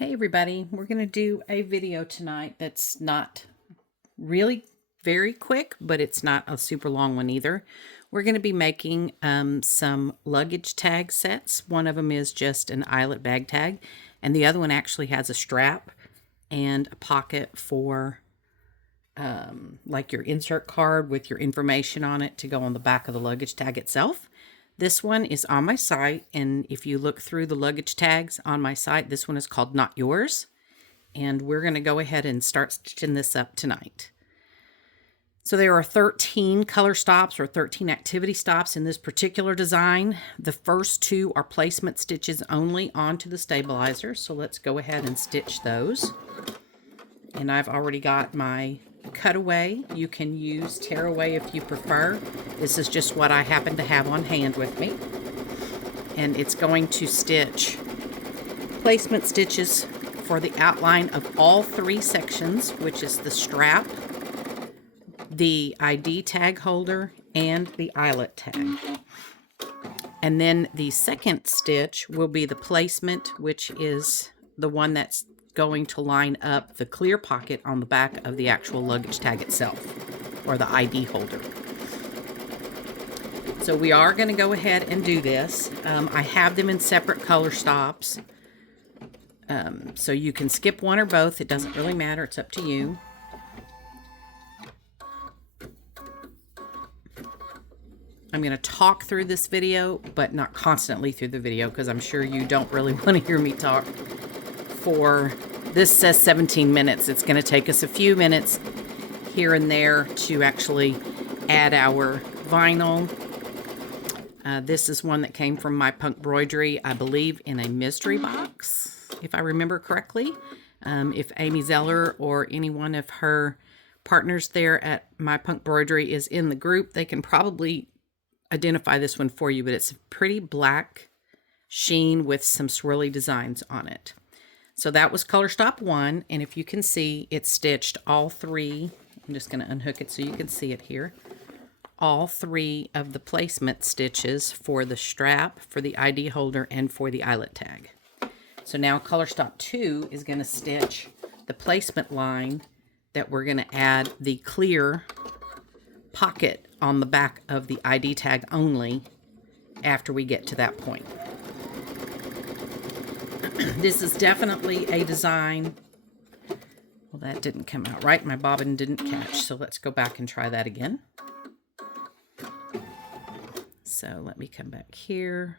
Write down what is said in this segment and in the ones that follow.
Hey everybody, we're going to do a video tonight that's not really very quick, but it's not a super long one either. We're going to be making some luggage tag sets. One of them is just an eyelet bag tag, and the other one actually has a strap and a pocket for like your insert card with your information on it to go on the back of the luggage tag itself. This one is on my site, and if you look through the luggage tags on my site, this one is called Not Yours, and we're going to go ahead and start stitching this up tonight. So there are 13 color stops or 13 activity stops in this particular design. The first two are placement stitches only onto the stabilizer, so let's go ahead and stitch those. And I've already got my cutaway. You can use tearaway if you prefer. This is just what I happen to have on hand with me. And it's going to stitch placement stitches for the outline of all three sections, which is the strap, the ID tag holder, and the eyelet tag. And then the second stitch will be the placement, which is the one that's going to line up the clear pocket on the back of the actual luggage tag itself, or the ID holder. So we are going to go ahead and do this. I have them in separate color stops, so you can skip one or both. It doesn't really matter. It's up to you. I'm going to talk through this video, but not constantly through the video, because I'm sure you don't really want to hear me talk for, this says 17 minutes. It's going to take us a few minutes here and there to actually add our vinyl. This is one that came from My Punk Embroidery, I believe, in a mystery box, if I remember correctly. If Amy Zeller or any one of her partners there at My Punk Embroidery is in the group, they can probably identify this one for you, but it's a pretty black sheen with some swirly designs on it. So that was color stop 1, and if you can see, it's stitched all three. I'm just going to unhook it so you can see it here. All three of the placement stitches for the strap, for the ID holder, and for the eyelet tag. So now color stop 2 is going to stitch the placement line that we're going to add the clear pocket on the back of the ID tag only after we get to that point. This is definitely a design. Well, that didn't come out right. My bobbin didn't catch, so let's go back and try that again. So let me come back here.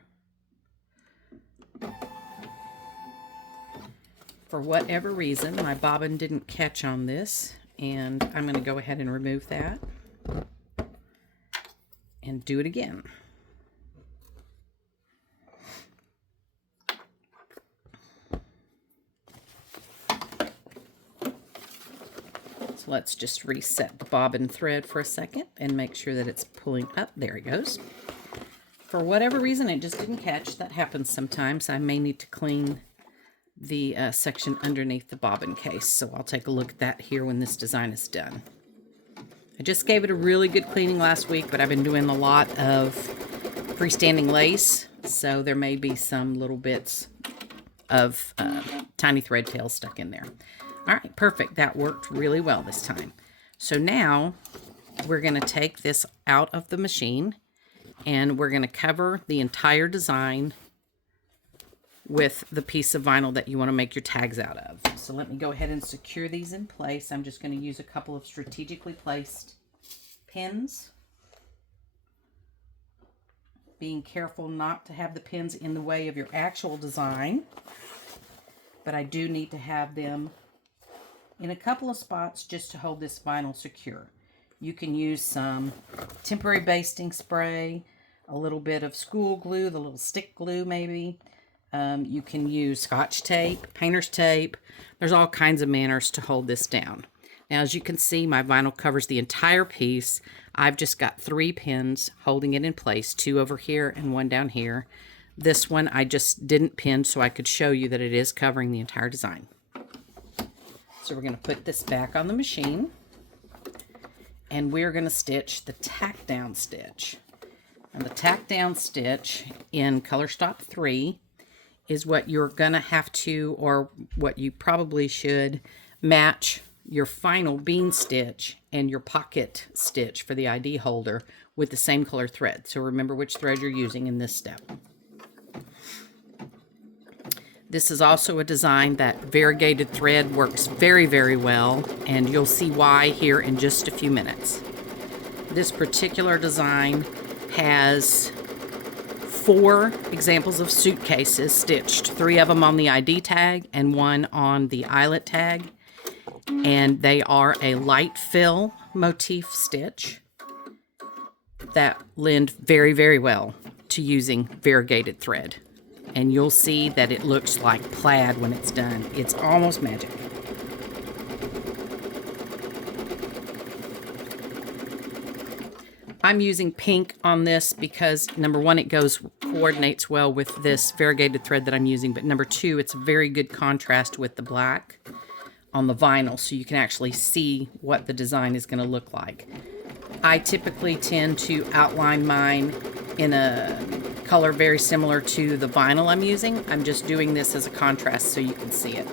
For whatever reason, my bobbin didn't catch on this, and I'm going to go ahead and remove that and do it again. So let's just reset the bobbin thread for a second and make sure that it's pulling up. There it goes. For whatever reason, it just didn't catch. That happens sometimes. I may need to clean the section underneath the bobbin case, so I'll take a look at that here when this design is done. I just gave it a really good cleaning last week, but I've been doing a lot of freestanding lace, so there may be some little bits of tiny thread tails stuck in there. All right, perfect. That worked really well this time. So now we're going to take this out of the machine, and we're going to cover the entire design with the piece of vinyl that you want to make your tags out of. So let me go ahead and secure these in place. I'm just going to use a couple of strategically placed pins, being careful not to have the pins in the way of your actual design, but I do need to have them in a couple of spots just to hold this vinyl secure. You can use some temporary basting spray, a little bit of school glue, the little stick glue maybe. You can use Scotch tape, painter's tape. There's all kinds of manners to hold this down. Now, as you can see, my vinyl covers the entire piece. I've just got 3 pins holding it in place, 2 over here and 1 down here. This one I just didn't pin so I could show you that it is covering the entire design. So we're going to put this back on the machine, and we're going to stitch the tack down stitch. And the tack down stitch in color stop 3 is what you're gonna have to, or what you probably should, match your final bean stitch and your pocket stitch for the ID holder with the same color thread. So remember which thread you're using in this step. This is also a design that variegated thread works very, very well, and you'll see why here in just a few minutes. This particular design has 4 examples of suitcases stitched, 3 of them on the ID tag and 1 on the eyelet tag. And they are a light fill motif stitch that lend very, very well to using variegated thread. And you'll see that it looks like plaid when it's done. It's almost magic. I'm using pink on this because, number one, it coordinates well with this variegated thread that I'm using, but number 2, it's a very good contrast with the black on the vinyl, so you can actually see what the design is going to look like. I typically tend to outline mine in a color very similar to the vinyl I'm using. I'm just doing this as a contrast so you can see it.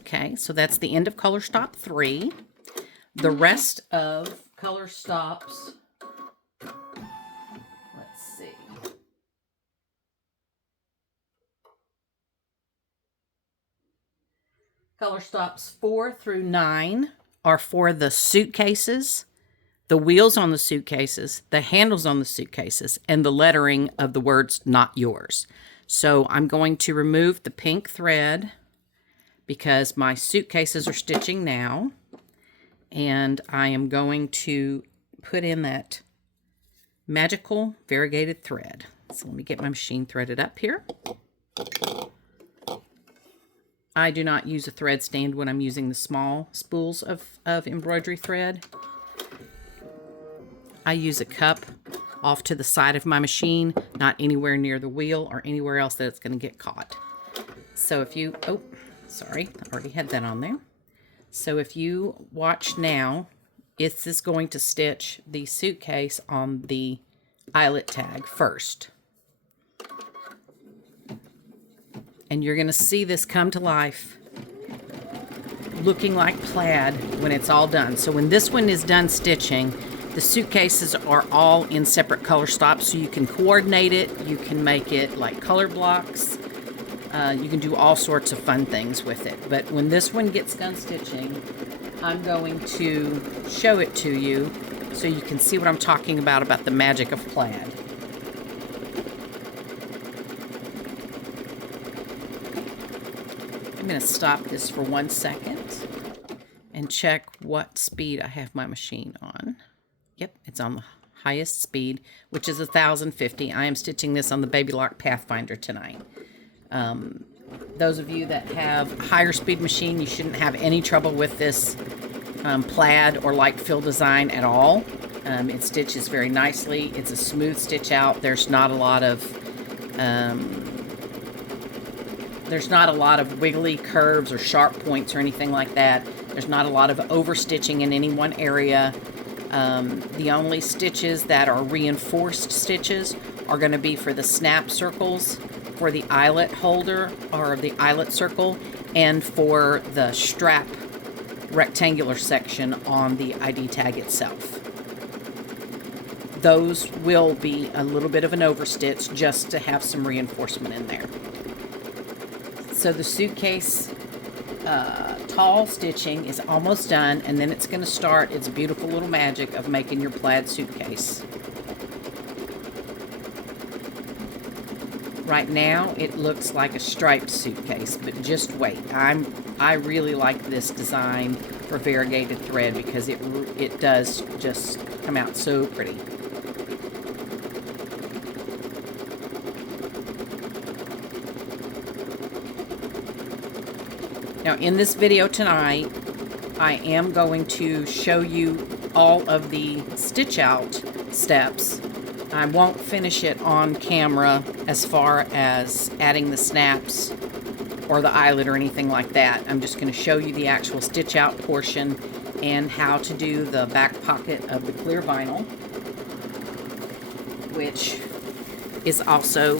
Okay, so that's the end of color stop 3. The rest of color stops, let's see. Color stops 4 through 9 are for the suitcases, the wheels on the suitcases, the handles on the suitcases, and the lettering of the words "not yours." So I'm going to remove the pink thread because my suitcases are stitching now. And I am going to put in that magical variegated thread. So let me get my machine threaded up here. I do not use a thread stand when I'm using the small spools of embroidery thread. I use a cup off to the side of my machine, not anywhere near the wheel or anywhere else that it's going to get caught. So if you, oh, sorry, I already had that on there. So if you watch now, it's going to stitch the suitcase on the eyelet tag first. And you're going to see this come to life looking like plaid when it's all done. So when this one is done stitching, the suitcases are all in separate color stops, so you can coordinate it. You can make it like color blocks. You can do all sorts of fun things with it. But when this one gets done stitching, I'm going to show it to you so you can see what I'm talking about the magic of plaid. I'm going to stop this for 1 second and check what speed I have my machine on. Yep, it's on the highest speed, which is 1050. I am stitching this on the Baby Lock Pathfinder tonight. Those of you that have higher speed machine, you shouldn't have any trouble with this plaid or light fill design at all. It stitches very nicely. It's a smooth stitch out. There's not a lot of wiggly curves or sharp points or anything like that. There's not a lot of overstitching in any one area. The only stitches that are reinforced stitches are going to be for the snap circles, for the eyelet holder or the eyelet circle, and for the strap rectangular section on the ID tag itself. Those will be a little bit of an overstitch just to have some reinforcement in there. So the suitcase tall stitching is almost done, and then it's going to start its beautiful little magic of making your plaid suitcase. Right now, it looks like a striped suitcase, but just wait. I really like this design for variegated thread because it does just come out so pretty. Now, in this video tonight, I am going to show you all of the stitch out steps. I won't finish it on camera as far as adding the snaps or the eyelet or anything like that. I'm just going to show you the actual stitch out portion and how to do the back pocket of the clear vinyl, which is also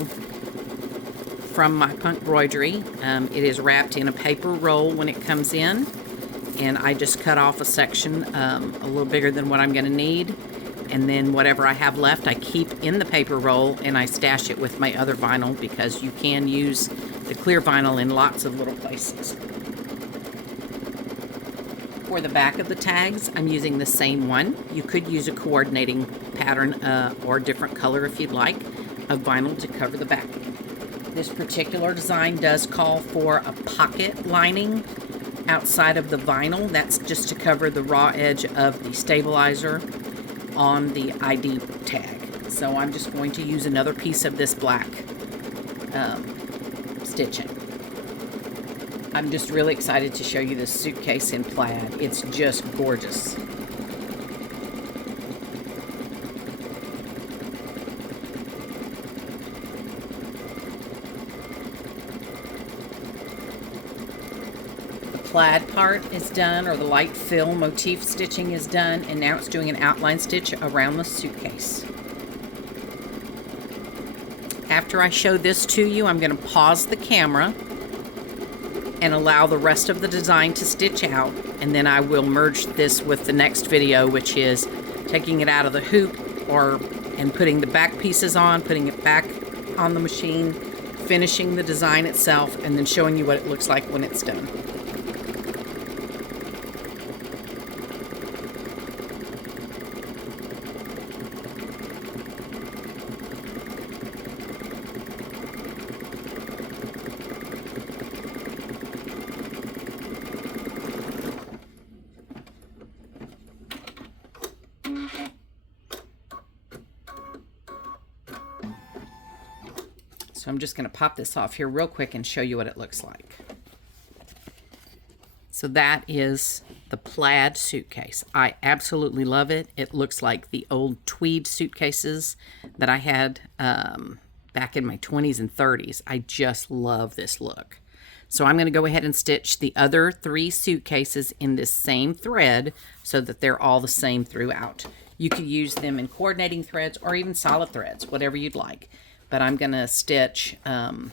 from my punk embroidery. It is wrapped in a paper roll when it comes in, and I just cut off a section a little bigger than what I'm going to need, and then whatever I have left I keep in the paper roll and I stash it with my other vinyl, because you can use the clear vinyl in lots of little places. For the back of the tags, I'm using the same one. You could use a coordinating pattern or a different color if you'd like of vinyl to cover the back. This particular design does call for a pocket lining outside of the vinyl. That's just to cover the raw edge of the stabilizer on the ID tag. So I'm just going to use another piece of this black stitching. I'm just really excited to show you this suitcase in plaid. It's just gorgeous. The plaid part is done, or the light fill motif stitching is done, and now it's doing an outline stitch around the suitcase. After I show this to you, I'm going to pause the camera and allow the rest of the design to stitch out, and then I will merge this with the next video, which is taking it out of the hoop and putting the back pieces on, putting it back on the machine, finishing the design itself, and then showing you what it looks like when it's done. So I'm just going to pop this off here real quick and show you what it looks like. So that is the plaid suitcase. I absolutely love it. It looks like the old tweed suitcases that I had back in my 20s and 30s. I just love this look. So I'm going to go ahead and stitch the other 3 suitcases in this same thread so that they're all the same throughout. You could use them in coordinating threads or even solid threads, whatever you'd like. But I'm going to stitch them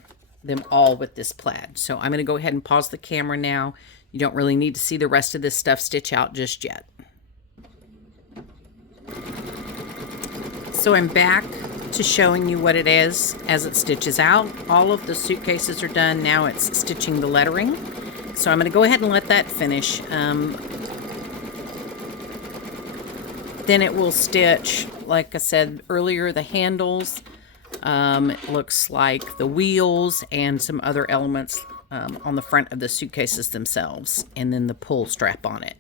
all with this plaid. So I'm going to go ahead and pause the camera now. You don't really need to see the rest of this stuff stitch out just yet. So I'm back to showing you what it is as it stitches out. All of the suitcases are done. Now it's stitching the lettering. So I'm going to go ahead and let that finish. Then it will stitch, like I said earlier, the handles. It looks like the wheels and some other elements on the front of the suitcases themselves, and then the pull strap on it.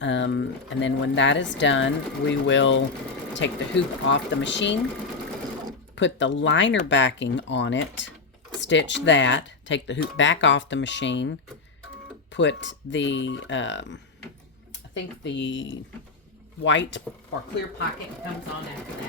And then when that is done, we will take the hoop off the machine, put the liner backing on it, stitch that, take the hoop back off the machine, put the, I think the white or clear pocket comes on after that.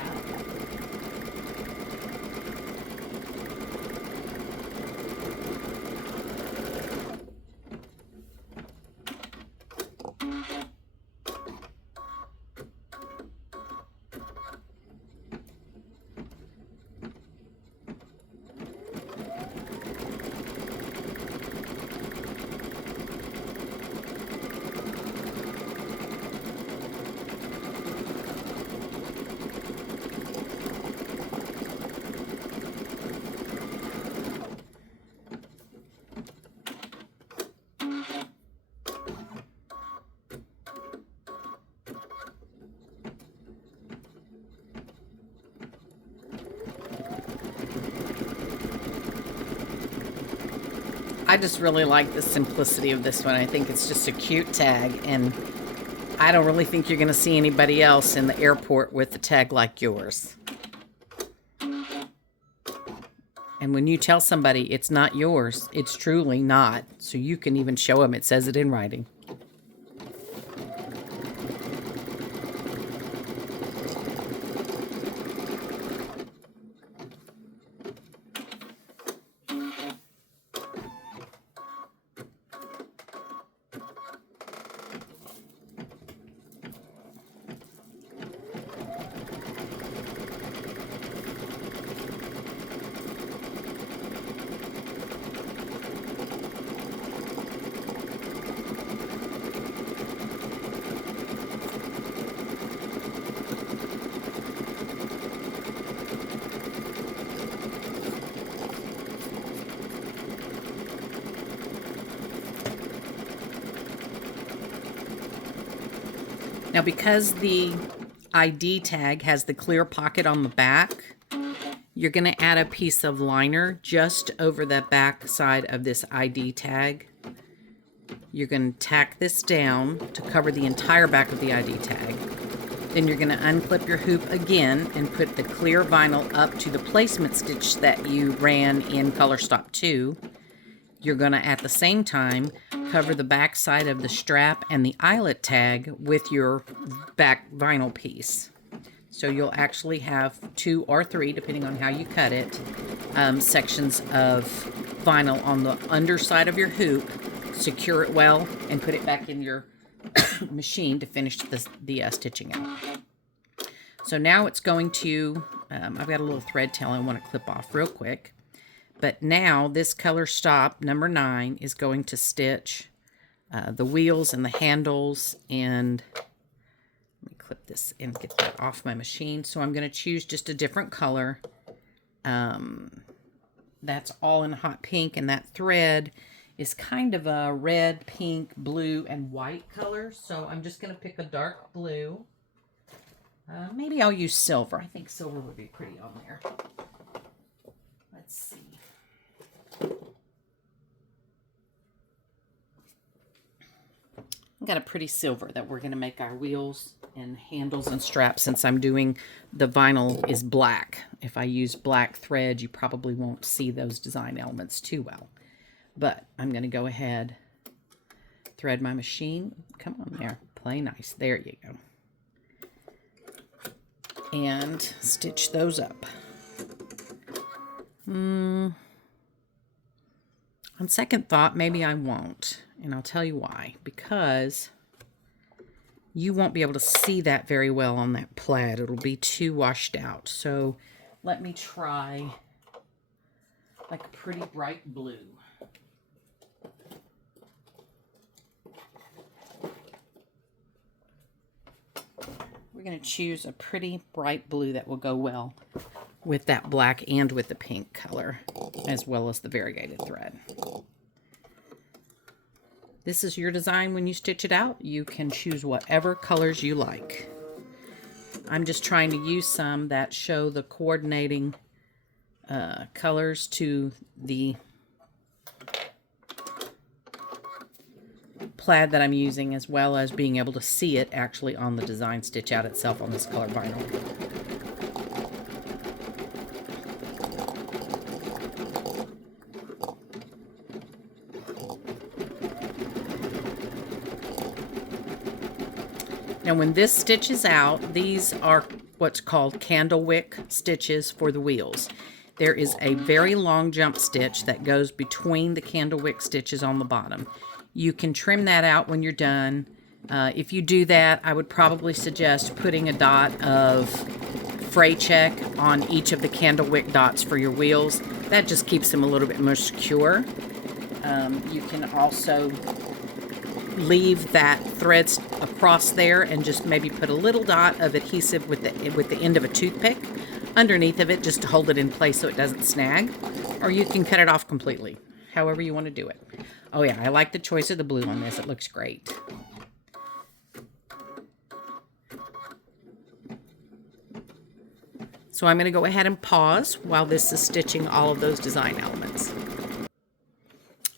I just really like the simplicity of this one. I think it's just a cute tag, and I don't really think you're going to see anybody else in the airport with a tag like yours. And when you tell somebody it's not yours, it's truly not. So you can even show them it says it in writing. because the ID tag has the clear pocket on the back, you're going to add a piece of liner just over the back side of this ID tag. You're going to tack this down to cover the entire back of the ID tag. Then you're going to unclip your hoop again and put the clear vinyl up to the placement stitch that you ran in Color Stop 2. You're going to, at the same time, cover the back side of the strap and the eyelet tag with your back vinyl piece. So you'll actually have 2 or 3, depending on how you cut it, sections of vinyl on the underside of your hoop. Secure it well and put it back in your machine to finish the stitching out. So now it's going to, I've got a little thread tail I want to clip off real quick. But now this Color Stop number 9 is going to stitch the wheels and the handles, and let me clip this and get that off my machine. So I'm going to choose just a different color. That's all in hot pink, and that thread is kind of a red, pink, blue, and white color. So I'm just going to pick a dark blue. Maybe I'll use silver. I think silver would be pretty on there. Let's see. I've got a pretty silver that we're going to make our wheels and handles and straps. Since I'm doing the vinyl is black. If I use black thread, you probably won't see those design elements too well. But I'm going to go ahead, thread my machine. Come on there, play nice. There you go. And stitch those up. On second thought, maybe I won't. And I'll tell you why. Because you won't be able to see that very well on that plaid. It'll be too washed out. So let me try like a pretty bright blue. We're going to choose a pretty bright blue that will go well with that black and with the pink color, as well as the variegated thread. This is your design when you stitch it out. You can choose whatever colors you like. I'm just trying to use some that show the coordinating colors to the plaid that I'm using, as well as being able to see it actually on the design stitch out itself on this color vinyl. Now when this stitches out, these are what's called candle wick stitches for the wheels. There is a very long jump stitch that goes between the candle wick stitches on the bottom. You can trim that out when you're done. If you do that, I would probably suggest putting a dot of fray check on each of the candle wick dots for your wheels. That just keeps them a little bit more secure. You can also leave that thread across there and just maybe put a little dot of adhesive with the end of a toothpick underneath of it just to hold it in place so it doesn't snag. Or you can cut it off completely, however you want to do it. Oh yeah, I like the choice of the blue on this. It looks great. So I'm going to go ahead and pause while this is stitching all of those design elements.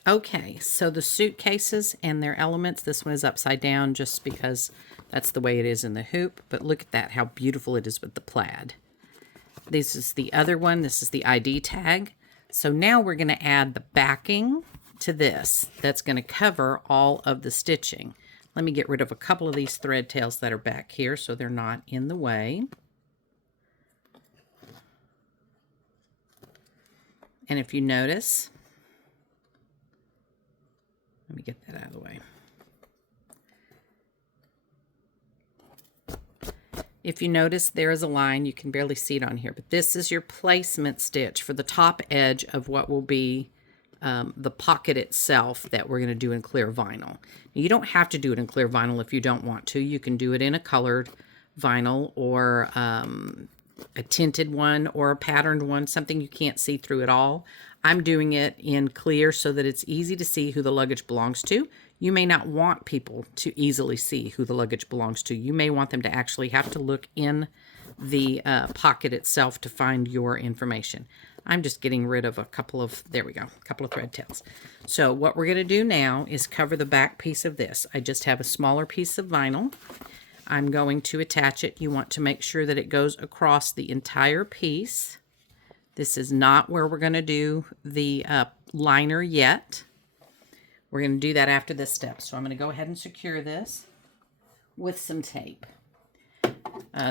Okay, so the suitcases and their elements, this one is upside down just because that's the way it is in the hoop. But look at that, how beautiful it is with the plaid. This is the other one. This is the ID tag. So now we're going to add the backing to this. That's going to cover all of the stitching. Let me get rid of a couple of these thread tails that are back here so they're not in the way. And if you notice, let me get that out of the way. If you notice, there is a line. You can barely see it on here, but this is your placement stitch for the top edge of what will be the pocket itself that we're going to do in clear vinyl. You don't have to do it in clear vinyl if you don't want to. You can do it in a colored vinyl or a tinted one or a patterned one, something you can't see through at all. I'm doing it in clear so that it's easy to see who the luggage belongs to. you may not want people to easily see who the luggage belongs to. You may want them to actually have to look in the pocket itself to find your information. I'm just getting rid of a couple of, there we go, a couple of thread tails. So what we're going to do now is cover the back piece of this. I just have a smaller piece of vinyl. I'm going to attach it. You want to make sure that it goes across the entire piece. This is not where we're going to do the liner yet. We're going to do that after this step. So I'm going to go ahead and secure this with some tape.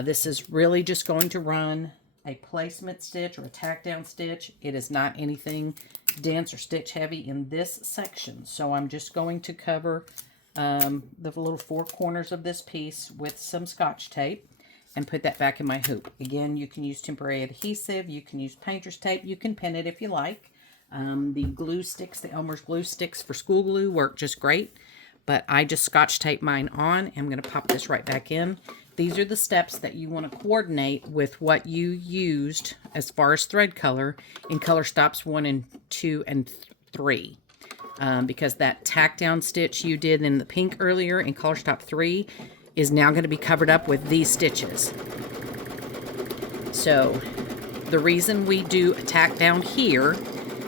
This is really just going to run a placement stitch or a tack down stitch. It is not anything dense or stitch heavy in this section. So I'm just going to cover the little four corners of this piece with some Scotch tape and put that back in my hoop. Again, you can use temporary adhesive, you can use painter's tape, you can pin it if you like. The glue sticks, the Elmer's glue sticks for school glue work just great, but I just Scotch tape mine on. I'm going to pop this right back in. These are the steps that you want to coordinate with what you used as far as thread color in color stops 1 and 2 and 3. Because that tack down stitch you did in the pink earlier in color stop 3 is now going to be covered up with these stitches. So the reason we do a tack down here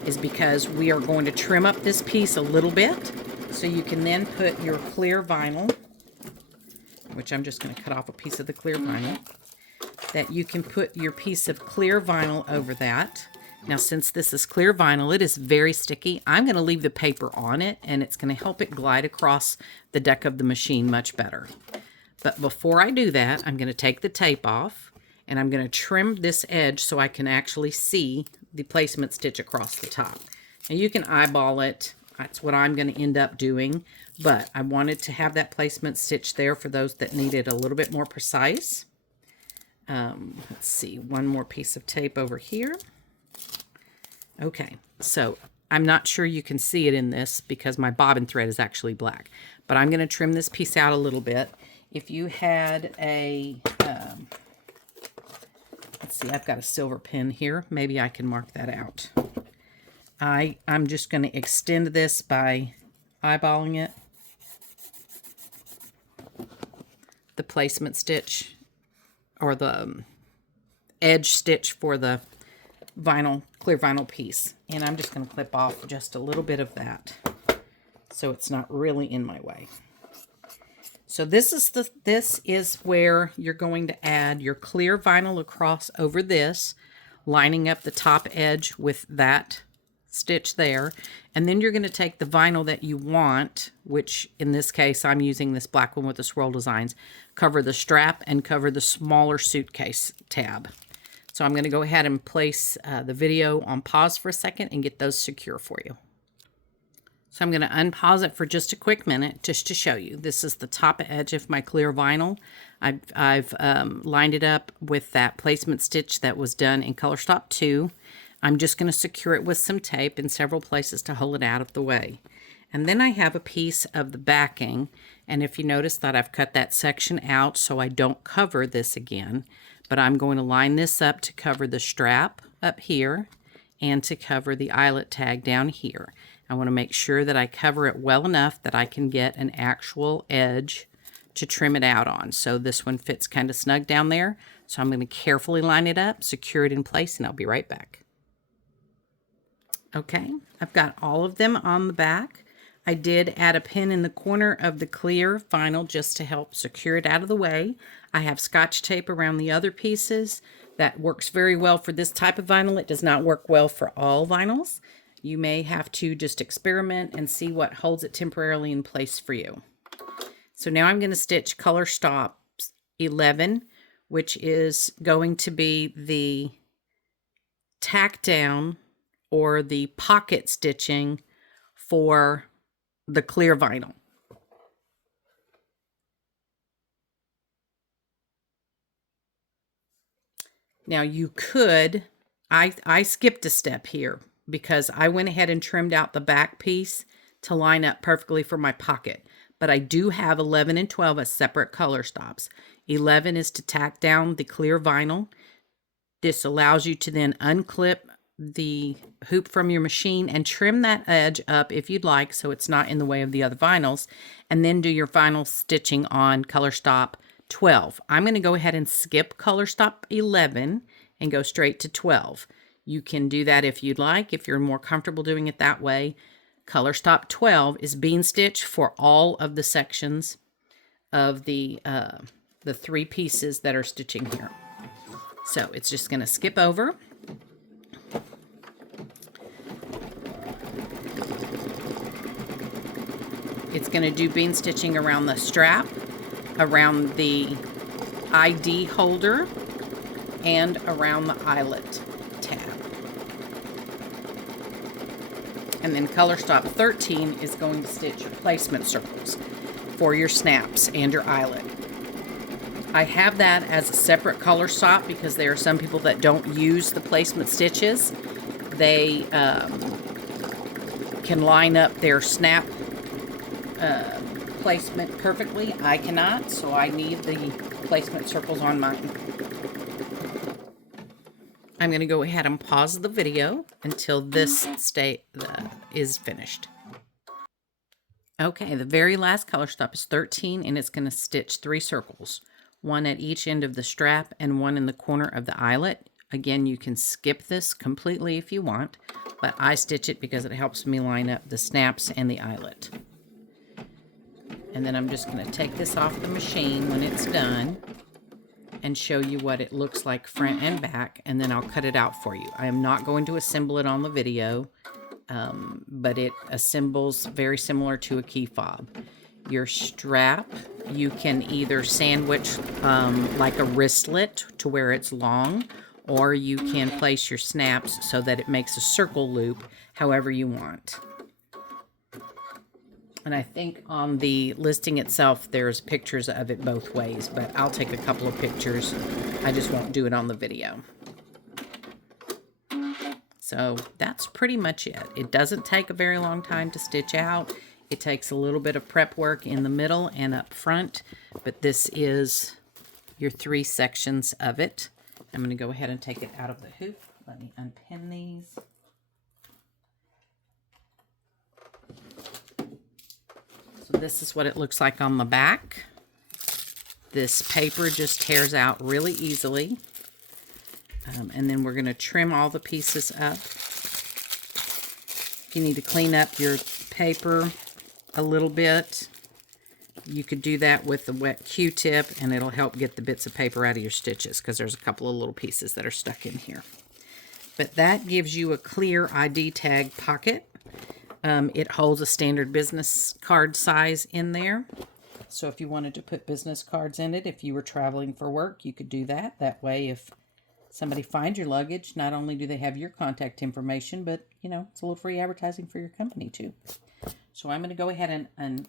is because we are going to trim up this piece a little bit. So you can then put your clear vinyl, which I'm just going to cut off a piece of the clear vinyl, that you can put your piece of clear vinyl over that. Now, since this is clear vinyl, it is very sticky. I'm going to leave the paper on it, and it's going to help it glide across the deck of the machine much better. But before I do that, I'm going to take the tape off, and I'm going to trim this edge so I can actually see the placement stitch across the top. Now, you can eyeball it. That's what I'm going to end up doing, but I wanted to have that placement stitch there for those that need it a little bit more precise. Let's see, one more piece of tape over here. Okay, so I'm not sure you can see it in this because my bobbin thread is actually black, but I'm going to trim this piece out a little bit. If you had a, let's see, I've got a silver pen here. Maybe I can mark that out. I'm just going to extend this by eyeballing it. The placement stitch or the edge stitch for the vinyl, clear vinyl piece. And I'm just going to clip off just a little bit of that so it's not really in my way. So this is where you're going to add your clear vinyl across over this, lining up the top edge with that stitch there, and then you're going to take the vinyl that you want, which in this case I'm using this black one with the swirl designs, cover the strap and cover the smaller suitcase tab. So I'm going to go ahead and place the video on pause for a second and get those secure for you. So I'm going to unpause it for just a quick minute just to show you. This is the top edge of my clear vinyl. I've lined it up with that placement stitch that was done in color stop 2. I'm just going to secure it with some tape in several places to hold it out of the way. And then I have a piece of the backing, and if you notice that I've cut that section out so I don't cover this again, but I'm going to line this up to cover the strap up here and to cover the eyelet tag down here. I want to make sure that I cover it well enough that I can get an actual edge to trim it out on. So this one fits kind of snug down there. So I'm going to carefully line it up, secure it in place, and I'll be right back. Okay, I've got all of them on the back. I did add a pin in the corner of the clear vinyl just to help secure it out of the way. I have Scotch tape around the other pieces. That works very well for this type of vinyl. It does not work well for all vinyls. You may have to just experiment and see what holds it temporarily in place for you. So now I'm going to stitch color stop 11, which is going to be the tack down or the pocket stitching for the clear vinyl. Now you could, I skipped a step here because I went ahead and trimmed out the back piece to line up perfectly for my pocket. But I do have 11 and 12 as separate color stops. 11 is to tack down the clear vinyl. This allows you to then unclip the hoop from your machine and trim that edge up if you'd like so it's not in the way of the other vinyls, and then do your final stitching on color stop 12. I'm going to go ahead and skip color stop 11 and go straight to 12. You can do that if you'd like, if you're more comfortable doing it that way. Color stop 12 is bean stitch for all of the sections of the 3 pieces that are stitching here. So it's just going to skip over. It's going to do bean stitching around the strap, around the ID holder, and around the eyelet tab. And then color stop 13 is going to stitch placement circles for your snaps and your eyelet. I have that as a separate color stop because there are some people that don't use the placement stitches. They can line up their snap placement perfectly. I cannot, so I need the placement circles on mine. I'm going to go ahead and pause the video until this is finished. Okay, the very last color stop is 13, and it's going to stitch 3 circles, one at each end of the strap and one in the corner of the eyelet. Again, you can skip this completely if you want, but I stitch it because it helps me line up the snaps and the eyelet. And then I'm just going to take this off the machine when it's done and show you what it looks like front and back, and then I'll cut it out for you. I am not going to assemble it on the video, but it assembles very similar to a key fob. Your strap, you can either sandwich like a wristlet to where it's long, or you can place your snaps so that it makes a circle loop however you want. And I think on the listing itself, there's pictures of it both ways, but I'll take a couple of pictures. I just won't do it on the video. So that's pretty much it. It doesn't take a very long time to stitch out. It takes a little bit of prep work in the middle and up front, but this is your 3 sections of it. I'm going to go ahead and take it out of the hoop. Let me unpin these. So this is what it looks like on the back. This paper just tears out really easily. And then we're going to trim all the pieces up. If you need to clean up your paper a little bit, you could do that with the wet Q-tip, and it'll help get the bits of paper out of your stitches because there's a couple of little pieces that are stuck in here. But that gives you a clear ID tag pocket. It holds a standard business card size in there. So if you wanted to put business cards in it, if you were traveling for work, you could do that. That way, if somebody finds your luggage, not only do they have your contact information, but, you know, it's a little free advertising for your company too. So I'm going to go ahead and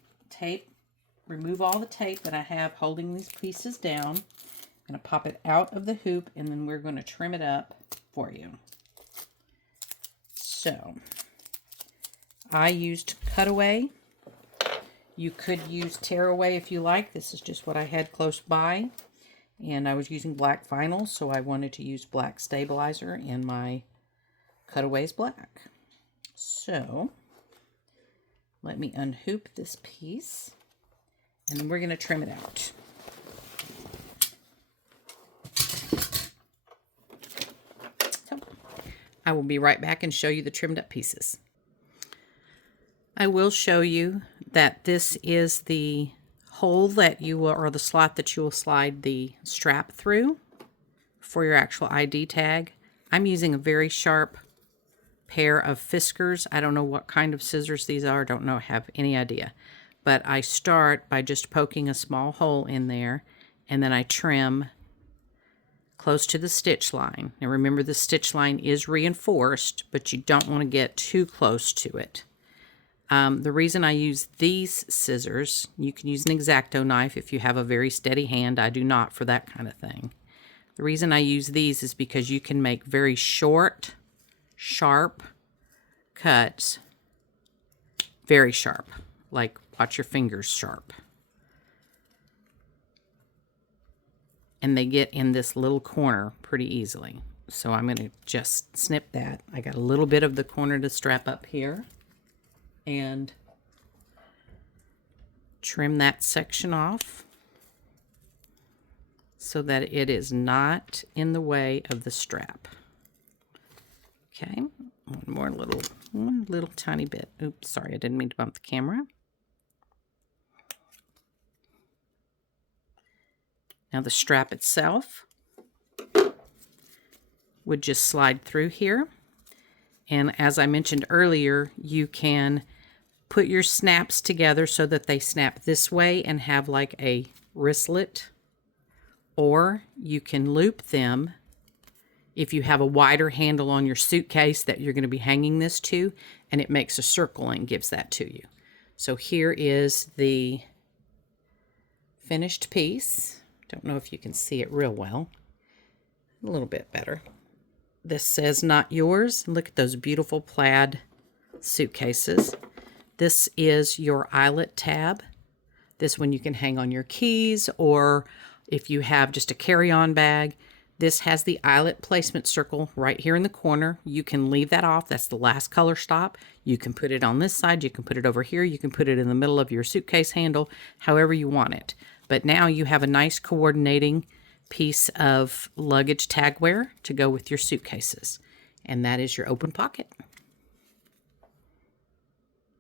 remove all the tape that I have holding these pieces down. I'm going to pop it out of the hoop, and then we're going to trim it up for you. So I used cutaway. You could use tearaway if you like. This is just what I had close by. And I was using black vinyl, so I wanted to use black stabilizer, and my cutaway is black. So let me unhoop this piece, and then we're going to trim it out. So I will be right back and show you the trimmed up pieces. I will show you that this is the hole that you will, or the slot that you will slide the strap through for your actual ID tag. I'm using a very sharp pair of Fiskars. I don't know what kind of scissors these are. Don't know, have any idea. But I start by just poking a small hole in there, and then I trim close to the stitch line. Now remember, the stitch line is reinforced, but you don't want to get too close to it. The reason I use these scissors, you can use an X-Acto knife if you have a very steady hand. I do not for that kind of thing. The reason I use these is because you can make very short, sharp cuts, very sharp, like watch your fingers sharp. And they get in this little corner pretty easily. So I'm going to just snip that. I got a little bit of the corner to strap up here and trim that section off so that it is not in the way of the strap. Okay, one little tiny bit. Oops, sorry, I didn't mean to bump the camera. Now the strap itself would just slide through here. And as I mentioned earlier, you can put your snaps together so that they snap this way and have like a wristlet, or you can loop them if you have a wider handle on your suitcase that you're going to be hanging this to, and it makes a circle and gives that to you. So here is the finished piece. Don't know if you can see it real well. A little bit better. This says not yours. Look at those beautiful plaid suitcases. This is your eyelet tab. This one you can hang on your keys, or if you have just a carry-on bag. This has the eyelet placement circle right here in the corner. You can leave that off. That's the last color stop. You can put it on this side. You can put it over here. You can put it in the middle of your suitcase handle, however you want it. But now you have a nice coordinating piece of luggage tag wear to go with your suitcases. And that is your open pocket.